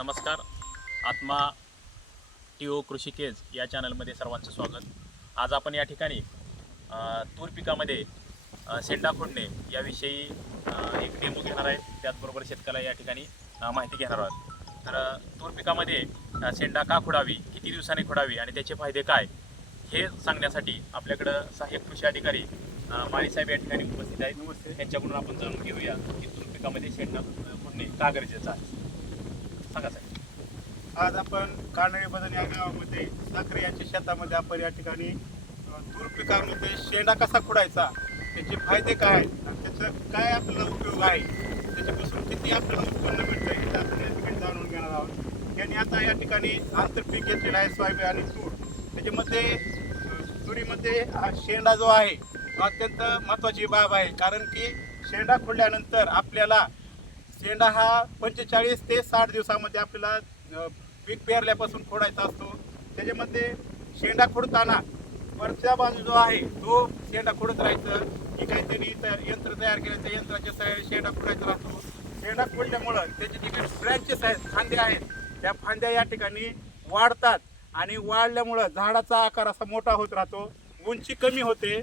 नमस्कार. आत्मा T O कृषी केज या चॅनलमध्ये सर्वांचं स्वागत. आज आपण या ठिकाणी तूर पिकामध्ये शेंडा फोडणे याविषयी एक डेमो घेणार आहे. त्याचबरोबर शेतकऱ्याला या ठिकाणी माहिती घेणार आहोत. तर तूर पिकामध्ये शेंडा का खोडावी किती दिवसांनी खोडावी आणि त्याचे फायदे काय हे सांगण्यासाठी आपल्याकडं सहाय्यक कृषी अधिकारी माळीसाहेब या ठिकाणी उपस्थित आहेत. त्यांच्याकडून आपण जाणून घेऊया की तूर पिकामध्ये शेंडा फोडणे का गरजेचं आहे. सांगा साहेब. आज आपण कानडी बदल या गावामध्ये साखरे यांच्या शेतामध्ये आपण या ठिकाणी तूर पिकामध्ये शेंडा कसा खुडायचा त्याचे फायदे काय त्याचा काय आपल्याला उपयोग आहे त्याच्यापासून किती आपल्याला उत्पन्न मिळतं हे आपण या ठिकाणी जाणून घेणार आहोत. यांनी आता या ठिकाणी आंतरपीक घेतलेलं आहे सोयाबीन आणि तूर. त्याच्यामध्ये तुरीमध्ये हा शेंडा जो आहे तो अत्यंत महत्त्वाची बाब आहे कारण की शेंडा खुडल्यानंतर आपल्याला शेंडा हा पंचेचाळीस ते साठ दिवसामध्ये आपल्याला पीक पेरल्यापासून खोडायचा असतो. त्याच्यामध्ये शेंडा खोडताना वरच्या बाजू जो आहे तो शेंडा खोडत राहायचं. की काहीतरी यंत्र तयार केलं त्या यंत्राच्या सहाय्याने शेंडा खोडायचा राहतो. शेंडा खोडल्यामुळं त्याचे जे ब्रँचेस आहेत फांदे आहेत त्या फांद्या या ठिकाणी वाढतात आणि वाढल्यामुळं झाडाचा आकार असा मोठा होत राहतो. उंची कमी होते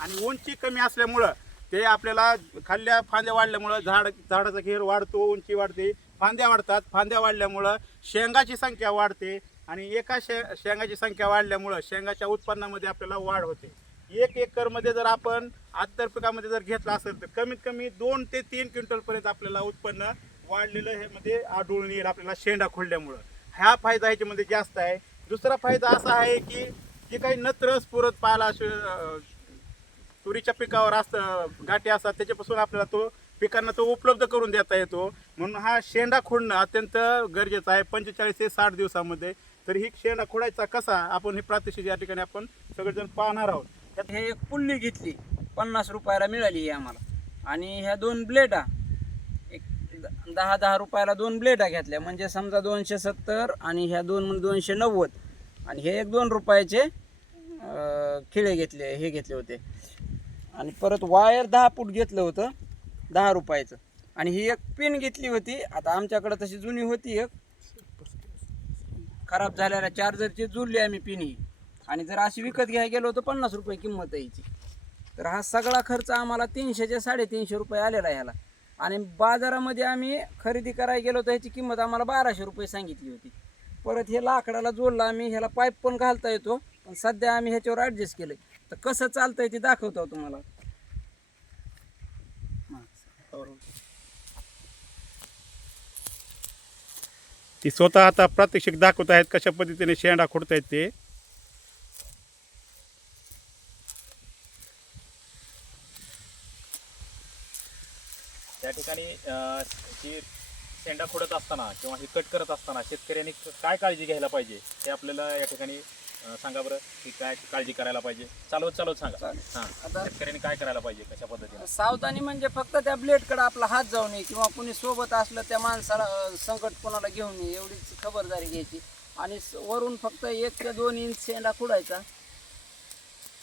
आणि उंची कमी असल्यामुळं ते आपल्याला खाल्ल्या फांद्या वाढल्यामुळं झाड झाडाचा घेर वाढतो उंची वाढते. फांद्या वाढतात. फांद्या वाढल्यामुळं शेंगाची संख्या वाढते आणि एका शे शेंगाची संख्या वाढल्यामुळं शेंगाच्या उत्पन्नामध्ये आपल्याला वाढ होते. एक एकरमध्ये जर आपण आत्तर पिकामध्ये जर घेतला असेल तर कमीत कमी दोन ते तीन क्विंटलपर्यंत आपल्याला उत्पन्न वाढलेलं हे मध्ये आढळून येईल आपल्याला शेंडा खोडल्यामुळं. हा फायदा ह्याच्यामध्ये जास्त आहे. दुसरा फायदा असा आहे की जे काही नत्र पुरत पाला तुरीच्या पिकावर असतं गाठी असतात त्याच्यापासून आपल्याला तो पिकांना तो उपलब्ध करून देता येतो. म्हणून हा शेंडा खोडणं अत्यंत गरजेचं आहे. पंचेचाळीस ते साठ दिवसामध्ये. तर ही शेंडा खोडायचा कसा आपण हे प्रात्यक्षिक या ठिकाणी आपण सगळेजण पाहणार आहोत. त्यात हे एक पुल्ली घेतली. पन्नास रुपयाला मिळाली ही आम्हाला. आणि ह्या दोन ब्लेडा एक द- दहा दहा रुपयाला दोन ब्लेडा घेतल्या. म्हणजे समजा दोनशे सत्तर आणि ह्या दोन म्हणजे दोनशे नव्वद. आणि हे एक दोन रुपयाचे खिळे घेतले हे घेतले होते. आणि परत वायर दहा फूट घेतलं होतं दहा रुपयाचं. आणि ही एक पिन घेतली होती. आता आमच्याकडं तशी जुनी होती एक. खराब झालेल्या चार्जरची जुळली आम्ही पिन ही. आणि जर अशी विकत घ्यायला गेलो तर पन्नास रुपये किंमत यायची तर हा सगळा खर्च आम्हाला तीनशेच्या साडेतीनशे रुपये आलेला ह्याला. आणि बाजारामध्ये आम्ही खरेदी करायला गेलो तर ह्याची किंमत आम्हाला बाराशे रुपये सांगितली होती. परत हे लाकडाला जोडलं आम्ही ह्याला पाईप पण घालता येतो. पण सध्या आम्ही ह्याच्यावर ॲडजस्ट केलं तर कसं चालतंय ते दाखवतो तुम्हाला. ती स्वतः आता प्रात्यक्षिक दाखवत आहेत कशा पद्धतीने शेंडा खोडतायत ते. त्या ठिकाणी अ, ही शेंडा खोडत असताना किंवा ही कट करत असताना शेतकऱ्यांनी काय काळजी घ्यायला पाहिजे हे आपल्याला या ठिकाणी सांगा बरं की काय काळजी करायला पाहिजे? चालवत चालवत सांगा. चालेल. हां आता शेतकऱ्यांनी काय करायला पाहिजे कशा पद्धतीने? सावधानी म्हणजे फक्त त्या ब्लेडकडे आपला हात जाऊ नये किंवा कुणी सोबत असलं त्या माणसाला अं, संकट कोणाला घेऊ नये एवढीच खबरदारी घ्यायची. आणि स- वरून फक्त एक ते दोन इंच शेंडा खुडायचा.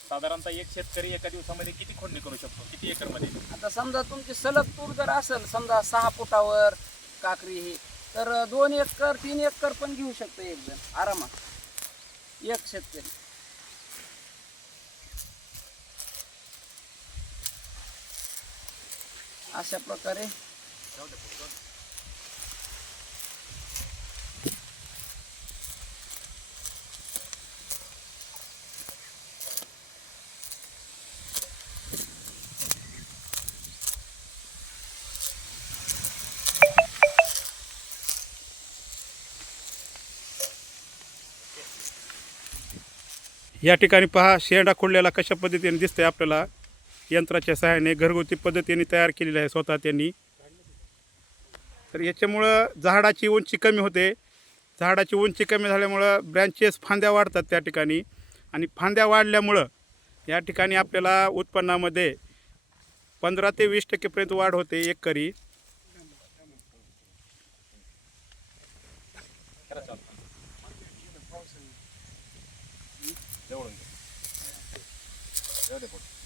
साधारणतः एक शेतकरी एका दिवसामध्ये किती खोडणी करू शकतो? किती एकरमध्ये? आता समजा तुमची सलग तूर जर असेल समजा सहा फुटावर काकरी ही तर दोन एकर तीन एकर पण घेऊ शकतो एक जण आरामात. एक शेतकरी अशा प्रकारे या ठिकाणी पहा शेंडा खोडलेला कशा पद्धतीने दिसतंय आपल्याला. यंत्राच्या सहाय्याने घरगुती पद्धतीने तयार केलेली आहे स्वतः त्यांनी. तर याच्यामुळं झाडाची उंची कमी होते. झाडाची उंची कमी झाल्यामुळं ब्रँचेस फांद्या वाढतात त्या ठिकाणी. आणि फांद्या वाढल्यामुळं या ठिकाणी आपल्याला उत्पन्नामध्ये पंधरा ते वीस टक्केपर्यंत वाढ होते एक करी Gracias